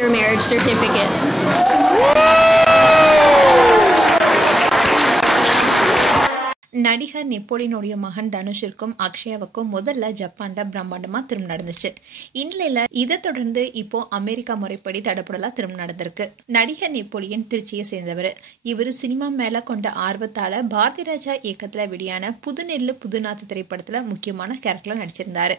your marriage certificate. நடிகர் நெப்போலியனுடைய மகன் தனுஷிற்கும் அக்ஷயாவுக்கும் முதல்ல ஜப்பான்ல பிரம்மாண்டமா திருமணம் நடந்துச்சு. இந்நிலையில இதை தொடர்ந்து இப்போ அமெரிக்கா முறைப்படி தடப்படலா திருமணம் நடந்திருக்கு. நடிகர் நெப்போலியன் திருச்சியை சேர்ந்தவர். இவர் சினிமா மேல கொண்ட ஆர்வத்தால பாரதி ராஜா இயக்கத்துல வெளியான புதுநெல்லு புதுநாத்து திரைப்படத்துல முக்கியமான கேரக்டர்ல நடிச்சிருந்தாரு.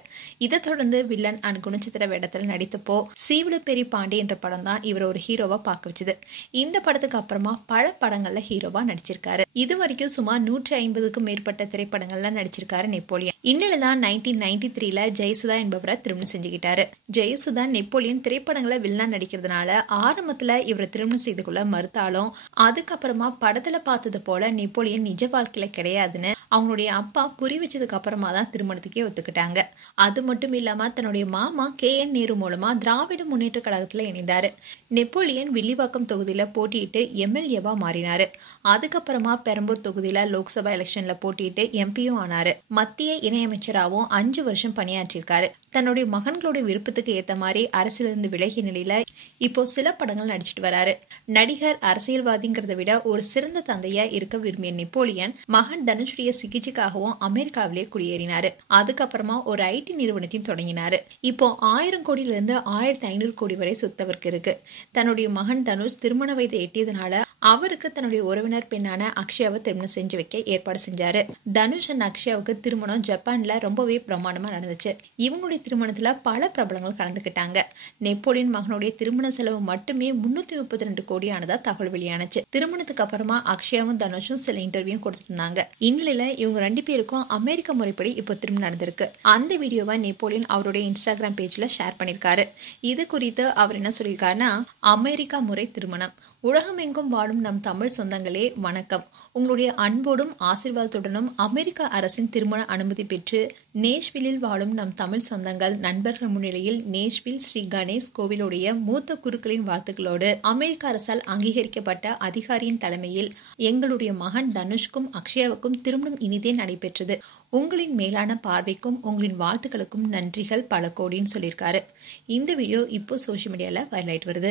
இதை தொடர்ந்து வில்லன் அண்ட் குணச்சித்திர வேடத்துல நடித்தப்போ சீவிட பெரி பாண்டி என்ற படம் தான் இவர் ஒரு ஹீரோவா பார்க்க வச்சது. இந்த படத்துக்கு அப்புறமா பல படங்கள்ல ஹீரோவா நடிச்சிருக்காரு. இது வரைக்கும் சுமார் 150 மேற்பட்ட திரைப்படங்கள்ல நடிச்சிருக்காரு நெப்போலியன். இன்னிலதான் 1993ல ஜெயசுதா என்பவரை திருமணம் செஞ்சுக்கிட்டாரு. ஜெயசுதா நெப்போலியன் திரைப்படங்களை வில்லனா நடிக்கிறதுனால ஆரம்பத்துல இவரை திருமணம் செய்து கொள்ள மறுத்தாலும் அதுக்கப்புறமா படத்துல பார்த்தது போல நெப்போலியன் நிஜ வாழ்க்கையில கிடையாதுன்னு அவங்களுடைய அப்பா புரி வச்சதுக்கு அப்புறமா தான் திருமணத்துக்கே ஒத்துக்கிட்டாங்க. அது மட்டும் இல்லாம தன்னுடைய மாமா KN நேரு மூலமா திராவிட முன்னேற்ற கழகத்துல இணைந்தாரு. நெப்போலியன் வில்லிவாக்கம் தொகுதியில போட்டியிட்டு MLA-வா மாறினாரு. அதுக்கப்புறமா பெரம்பூர் தொகுதியில லோக்சபா எலெக்ஷன்ல போட்டியிட்டு MP-யும் ஆனாரு. மத்திய இணையமைச்சராகவும் 5 வருஷம் பணியாற்றிருக்காரு. தன்னுடைய மகன்களுடைய விருப்பத்துக்கு ஏத்த மாதிரி அரசியலிருந்து விலகிய நிலையில இப்போ சில படங்கள் நடிச்சிட்டு வராரு. நடிகர் அரசியல்வாதிங்கிறத விட ஒரு சிறந்த தந்தையா இருக்க விரும்பிய நெப்போலியன் மகன் தனுஷுடைய சிகிச்சைக்காகவும் அமெரிக்காவிலே குடியேறினாரு. அதுக்கப்புறமா ஒரு IT நிறுவனத்தையும் தொடங்கினாரு. இப்போ 1000 கோடியிலிருந்து 1500 கோடி வரை சொத்தவருக்கு இருக்கு. தன்னுடைய மகன் தனுஷ் திருமண வயதை எட்டியதுனால அவருக்கு தன்னுடைய உறவினர் பெண்ணான அக்ஷயாவை திருமணம் செஞ்சு வைக்க ஏற்பாடு செஞ்சாரு. தனுஷ் அண்ட் அக்ஷயாவுக்கு திருமணம் ஜப்பான்ல ரொம்பவே பிரமாண்டமா நடந்துச்சு. இவங்களுடைய திருமணத்துல பல பிரபலங்கள் கலந்துக்கிட்டாங்க. நெப்போலியன் மகனுடைய திருமண செலவு மட்டுமே 332 கோடி ஆனதா தகவல் வெளியானுச்சு. திருமணத்துக்கு அப்புறமா அக்ஷயாவும் தனுஷும் சில இன்டர்வியூ கொடுத்திருந்தாங்க. இந்நிலையில இவங்க 2 பேருக்கும் அமெரிக்க முறைப்படி இப்போ திருமணம் நடந்திருக்கு. அந்த வீடியோவை நெப்போலியன் அவருடைய இன்ஸ்டாகிராம் பேஜ்ல ஷேர் பண்ணிருக்காரு. இது குறித்து அவர் என்ன சொல்லியிருக்காருன்னா, அமெரிக்கா முறை திருமணம். உலகமெங்கும் வாழும் நம் தமிழ் சொந்தங்களே வணக்கம். உங்களுடைய அன்போடும் ஆசீர்வாதத்துடனும் அமெரிக்க அரசின் திருமண அனுமதி பெற்று நேஷ்வில்லில் வாழும் நம் தமிழ் சொந்தங்கள் நண்பர்கள் முன்னிலையில் நேஷ்வில் ஸ்ரீ கணேஷ் கோவிலுடைய மூத்த குருக்களின் வாழ்த்துக்களோடு அமெரிக்க அரசால் அங்கீகரிக்கப்பட்ட அதிகாரியின் தலைமையில் எங்களுடைய மகன் தனுஷ்கும் அக்ஷயாவுக்கும் திருமணம் இனிதே நடைபெற்றது. உங்களின் மேலான பார்வைக்கும் உங்களின் வாழ்த்துக்களுக்கும் நன்றிகள் பல கோடின்னு சொல்லியிருக்காரு. இந்த வீடியோ இப்போ சோசியல் மீடியால வைரல் ஆயிட்டு வருது.